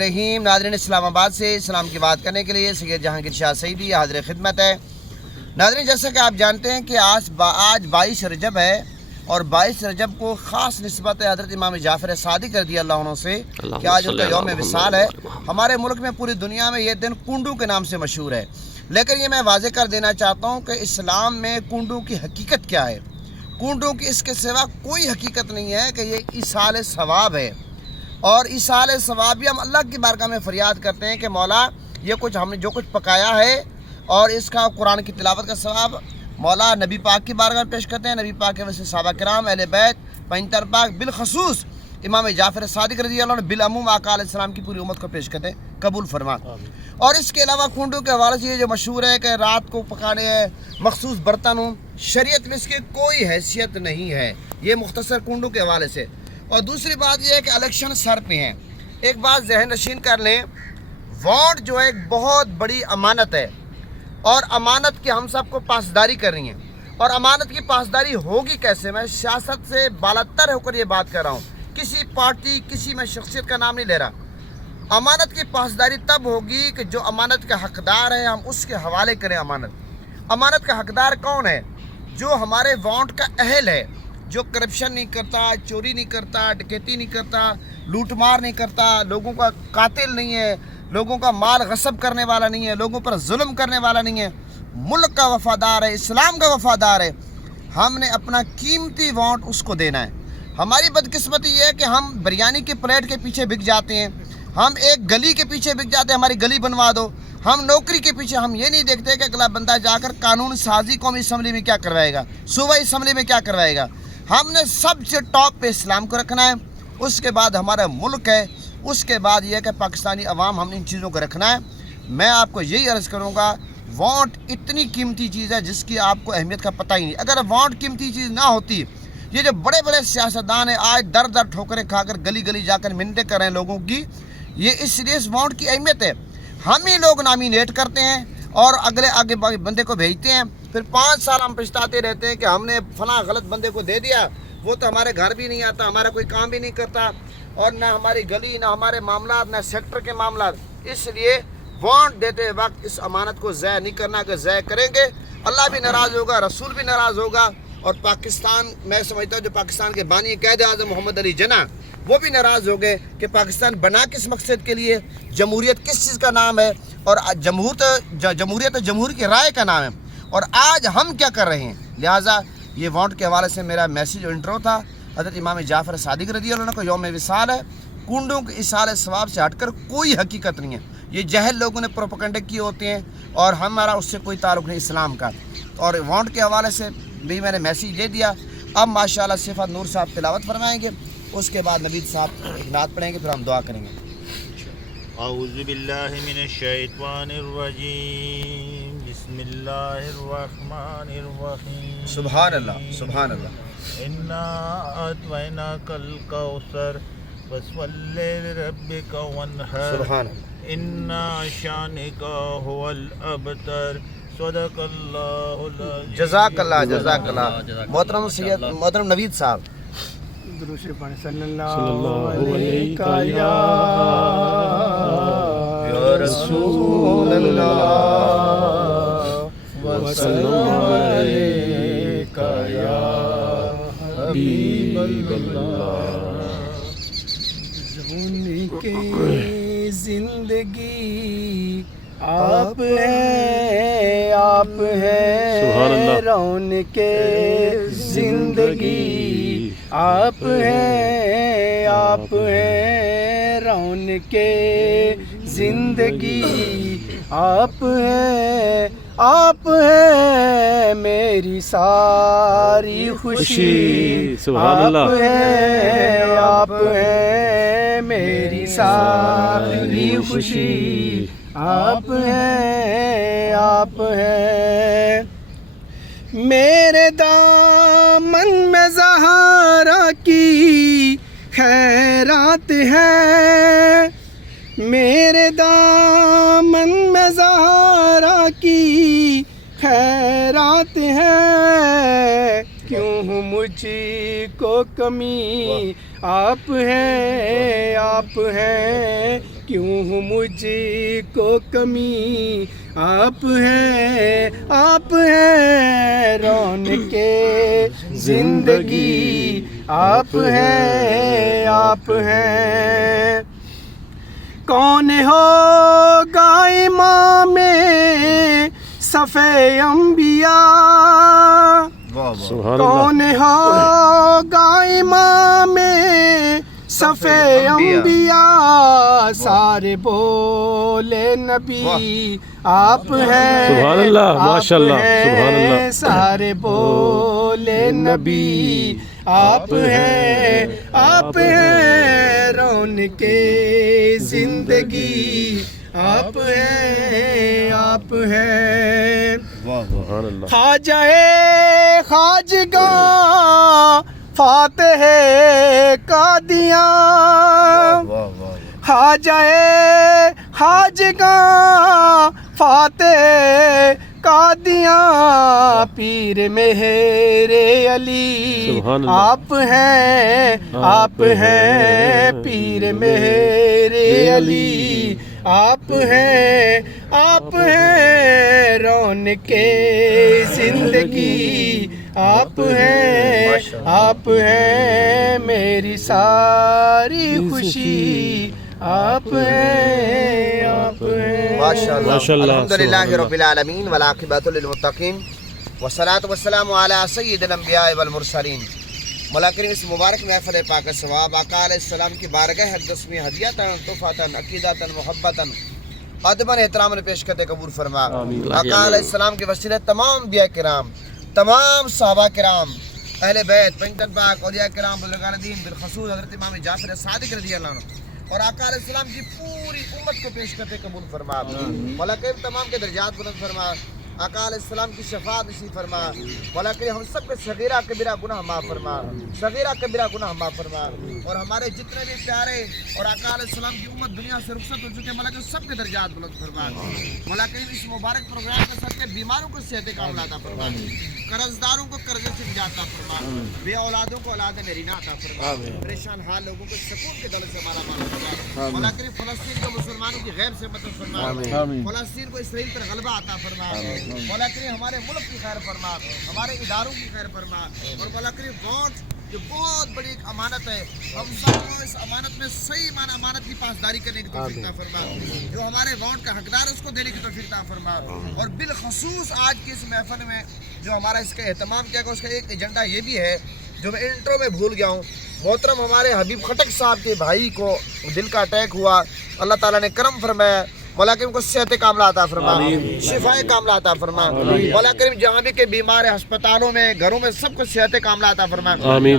रहीम नाज़रीन, इस्लामाबाद से इस्लाम की बात करने के लिए सैयद जहांगीर शाह सईदी हाज़िर खिदमत है। नाज़रीन, जैसा कि आप जानते हैं कि आज 22 रजब है और 22 रजब को ख़ास निस्बत है हज़रत इमाम जाफ़र सादिक़ रज़ियल्लाहु अन्हु से कि आज उनका यौम विसाल है। हमारे मुल्क में, पूरी दुनिया में ये दिन कुंडू के नाम से मशहूर है, लेकिन ये मैं वाज़ेह कर देना चाहता हूँ कि इस्लाम में कुंडू की हकीकत क्या है। कुंडू की इसके सिवा कोई हकीकत नहीं है कि ये ईसाल सवाब है, और ईसाल सवाब भी हम अल्लाह की बारगाह में फ़रियाद करते हैं कि मौला ये कुछ हमने जो कुछ पकाया है और इसका कुरान की तिलावत का सवाब मौला नबी पाक की बारगाह में पेश करते हैं। नबी पाक के वजह से सहाबा किराम, अहले बैत, पैंतर पाक, बिलखसूस इमाम जाफ़र सादिक़ रज़ियल्लाहु अन्हु बिलअमूम आका अलैहिस्सलाम की पूरी उम्मत को पेश करते हैं, कबूल फरमा। और इसके अलावा कुंडू के हवाले से ये जो मशहूर है कि रात को पकाने मखसूस बर्तन हो, शरीयत में इसकी कोई हैसियत नहीं है, ये मुख्तसर कुंडू के हवाले से। और दूसरी बात यह है कि इलेक्शन सर पे हैं। एक बात ज़हन नशीन कर लें, वोट जो है एक बहुत बड़ी अमानत है, और अमानत की हम सबको पासदारी करनी है। और अमानत की पासदारी होगी कैसे? मैं सियासत से बालातर होकर ये बात कर रहा हूँ, किसी पार्टी, किसी में शख्सियत का नाम नहीं ले रहा। अमानत की पासदारी तब होगी कि जो अमानत का हकदार है हम उसके हवाले करें अमानत। अमानत का हकदार कौन है? जो हमारे वोट का अहल है, जो करप्शन नहीं करता, चोरी नहीं करता, डकैती नहीं करता, लूटमार नहीं करता, लोगों का कातिल नहीं है, लोगों का माल गसब करने वाला नहीं है, लोगों पर जुल्म करने वाला नहीं है, मुल्क का वफादार है, इस्लाम का वफादार है। हमने अपना कीमती वोट उसको देना है। हमारी बदकिस्मती ये है कि हम बिरयानी की प्लेट के पीछे बिक जाते हैं, हम एक गली के पीछे बिक जाते हैं, हमारी गली बनवा दो। हम नौकरी के पीछे, हम ये नहीं देखते कि अगला बंदा जाकर कानून साजी कौमी असम्बली में क्या करवाएगा, सूबाई असम्बली में क्या करवाएगा। हमने सबसे टॉप पे इस्लाम को रखना है, उसके बाद हमारा मुल्क है, उसके बाद यह कि पाकिस्तानी अवाम, हमने इन चीज़ों को रखना है। मैं आपको यही अर्ज़ करूँगा, वोट इतनी कीमती चीज़ है जिसकी आपको अहमियत का पता ही नहीं। अगर वोट कीमती चीज़ ना होती, ये जो बड़े बड़े सियासतदान हैं आज दर दर ठोकरें खाकर गली गली जाकर मिन्नतें कर रहे हैं लोगों की, ये इसलिए इस वोट की अहमियत है। हम ही लोग नामिनेट करते हैं और अगले आगे बंदे को भेजते हैं, फिर 5 साल हम पछताते रहते हैं कि हमने फलां गलत बंदे को दे दिया, वो तो हमारे घर भी नहीं आता, हमारा कोई काम भी नहीं करता, और ना हमारी गली, ना हमारे मामला, ना सेक्टर के मामला। इसलिए वोट देते वक्त इस अमानत को ज़ाया नहीं करना। अगर ज़ाया करेंगे अल्लाह भी नाराज़ होगा, रसूल भी नाराज़ होगा, और पाकिस्तान, मैं समझता हूँ जो पाकिस्तान के बानी कायदे आज़म मोहम्मद अली जिन्ना, वो भी नाराज़ हो गए कि पाकिस्तान बना किस मकसद के लिए, जमहूरियत किस चीज़ का नाम है, और जमहूरियत जमहूर की राय का नाम है, और आज हम क्या कर रहे हैं। लिहाजा ये वोट के हवाले से मेरा मैसेज और इंट्रो था। हज़रत इमाम जाफ़र सादिक़ रज़ियल्लाहु अन्हु को यौम विसाल है। कुंडों के इसाल सवाब से हटकर कोई हकीकत नहीं है, ये जहल लोगों ने प्रोपेगेंडा किए होते हैं, और हमारा उससे कोई ताल्लुक़ नहीं इस्लाम का। और वोट के हवाले से भी मैंने मैसेज दे दिया। अब माशाअल्लाह सिफ़त नूर साहब तिलावत फरमाएंगे, उसके बाद नवीद साहब एक नात पढ़ेंगे, फिर हम दुआ करेंगे। औज़ु बिल्लाहि मिनश शैतानिर रजीम, बिस्मिल्लाहिर रहमानिर रहीम। सुभान अल्लाह, सुभान अल्लाह। इन्ना अतवैनाकल कौसर फसल्लि लिरब्बिका वन्हर, सुभान अल्लाह। इन्ना शानिका हुवल अबतर। सदक़ल्लाहुल अज़ीम। जज़ाकल्लाह, जज़ाकल्लाह। मोहतरम सैयद, मोहतरम नवीद साहब, सल्लल्लाहु अलैहि या रसूल अल्लाह व सल्लल्लाहु अलैका या हबीब अल्लाह। उनके जिंदगी आप हैं, आप हैं, रौनके जिंदगी आप हैं, आप हैं, रौनके जिंदगी आप हैं, आप हैं, मेरी सारी खुशी आप हैं, आप हैं, मेरी सारी खुशी आप हैं, आप हैं। मेरे दामन में ज़हरा की खैरात है, मेरे दामन में ज़हरा की खैरात है। क्यों मुझको कमी आप हैं, आप हैं, کیوں ہوں مجھ کو کمی آپ ہیں رونق زندگی آپ ہیں کون ہوگا امام صفِ انبیاء کون ہوگا امام صفِ انبیاء سارے بولے نبی آپ ہیں سبحان اللہ ماشاء اللہ سبحان اللہ سارے بولے نبی آپ ہیں رونق زندگی آپ ہیں سبحان اللہ خواجہ خواجگاں فاتح قادیاں خواجہ خواجگاں فاتح قادیاں پیر مہر علی سبحان اللہ آپ ہیں پیر مہر علی آپ ہیں رونق زندگی آپ ہیں میری ساری خوشی آپ ہیں ماشاء ماشاء اللہ الحمدللہ رب العالمین والعاقبۃ للمتقین والصلاۃ والسلام علی سید الانبیاء والمرسلین مولا کریم اس مبارک محفل پاک ثواب آقا علیہ السلام کی بارگاہ اقدس میں ہدیتاً تحفۃً عقیدتاً محبتاً ادباً احترام پیش کرتے قبول فرما آقا علیہ السلام کے وسیلے تمام انبیاء کرام تمام صحابہ کرام اہل بیت پنجتن پاک اولیاء کرام بزرگان دین بالخصوص حضرت امام جعفر صادق رضی اللہ عنہ اور آقا علیہ السلام کی پوری امت کو پیش کرتے قبول فرما مولا کریم تمام کے درجات بلند فرما آقا علیہ السلام کی شفاعت نصیب فرما مولا کریم ہم سب کے صغیرہ کبیرہ گناہ معاف فرما صغیرہ کبیرہ گناہ معاف فرما اور ہمارے جتنے بھی پیارے اور آقا علیہ السلام کی امت دنیا سے رخصت ہو چکے مولا کریم سب کے درجات بلند فرما مولا کریم اس مبارک پروگرام کے ساتھ بیماروں کو صحت کاملہ عطا فرما قرض داروں کو قرضے سے نجات عطا فرما بے اولادوں کو اولاد میرینہ عطا فرما پریشان حال لوگوں کو سکون کے دولت سے مالا مال فرما مولا کریم فلسطین کو مسلمانوں کی غیب سے مدد فرما فلسطین کو اسرائیل پر غلبہ عطا فرما مولا کریم ہمارے ملک کی خیر فرما ہمارے اداروں کی خیر فرما اور مولا کریم ووٹ جو بہت بڑی ایک امانت ہے ہم سب کو اس امانت میں صحیح معنی امانت کی پاسداری کرنے کی توفیق عطا فرما جو ہمارے ووٹ کا حقدار ہے اس کو دینے کی توفیق عطا فرما اور بالخصوص آج کی اس محفل میں جو ہمارا اس کا اہتمام کیا گیا اس کا ایک ایجنڈا یہ بھی ہے جو میں انٹرو میں بھول گیا ہوں محترم ہمارے حبیب خٹک صاحب کے بھائی کو دل کا اٹیک ہوا اللہ تعالیٰ نے کرم فرمایا مولا کریم کو صحت کاملہ عطا فرما شفاء کاملہ عطا فرما مولا کریم جہاں بھی کے بیمار ہیں ہسپتالوں میں گھروں میں سب کو صحت کاملہ عطا فرما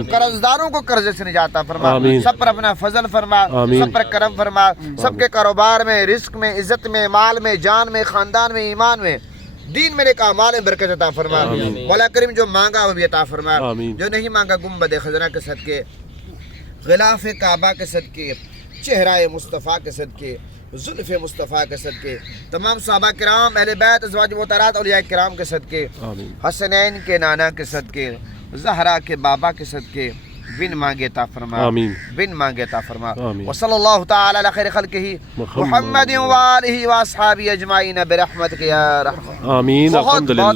قرض داروں کو قرضے سے نجات عطا فرما سب پر اپنا فضل فرما سب پر کرم فرما سب کے کاروبار میں رزق میں عزت میں مال میں جان میں خاندان میں ایمان میں دین میں نیک اعمال میں برکت عطا فرما مولا کریم جو مانگا وہ بھی عطا فرما جو نہیں مانگا گنبد خزنہ کے صدقے غلاف کعبہ کے صدقے چہرہ مصطفیٰ کے صدقے زلف مصطفیٰ کے صدقے تمام صحابہ کرام اہل بیت ازواج محترمات اولیاء کرام کے صدقے حسنین کے نانا کے صدقے زہرا کے بابا کے صدقے بن مانگے عطا فرما بن مانگے عطا فرما وصلی اللہ تعالی علی خیر خلقہ محمد و آلہ و اصحابہ اجمعین برحمتک یا رحمت آمین الحمدللہ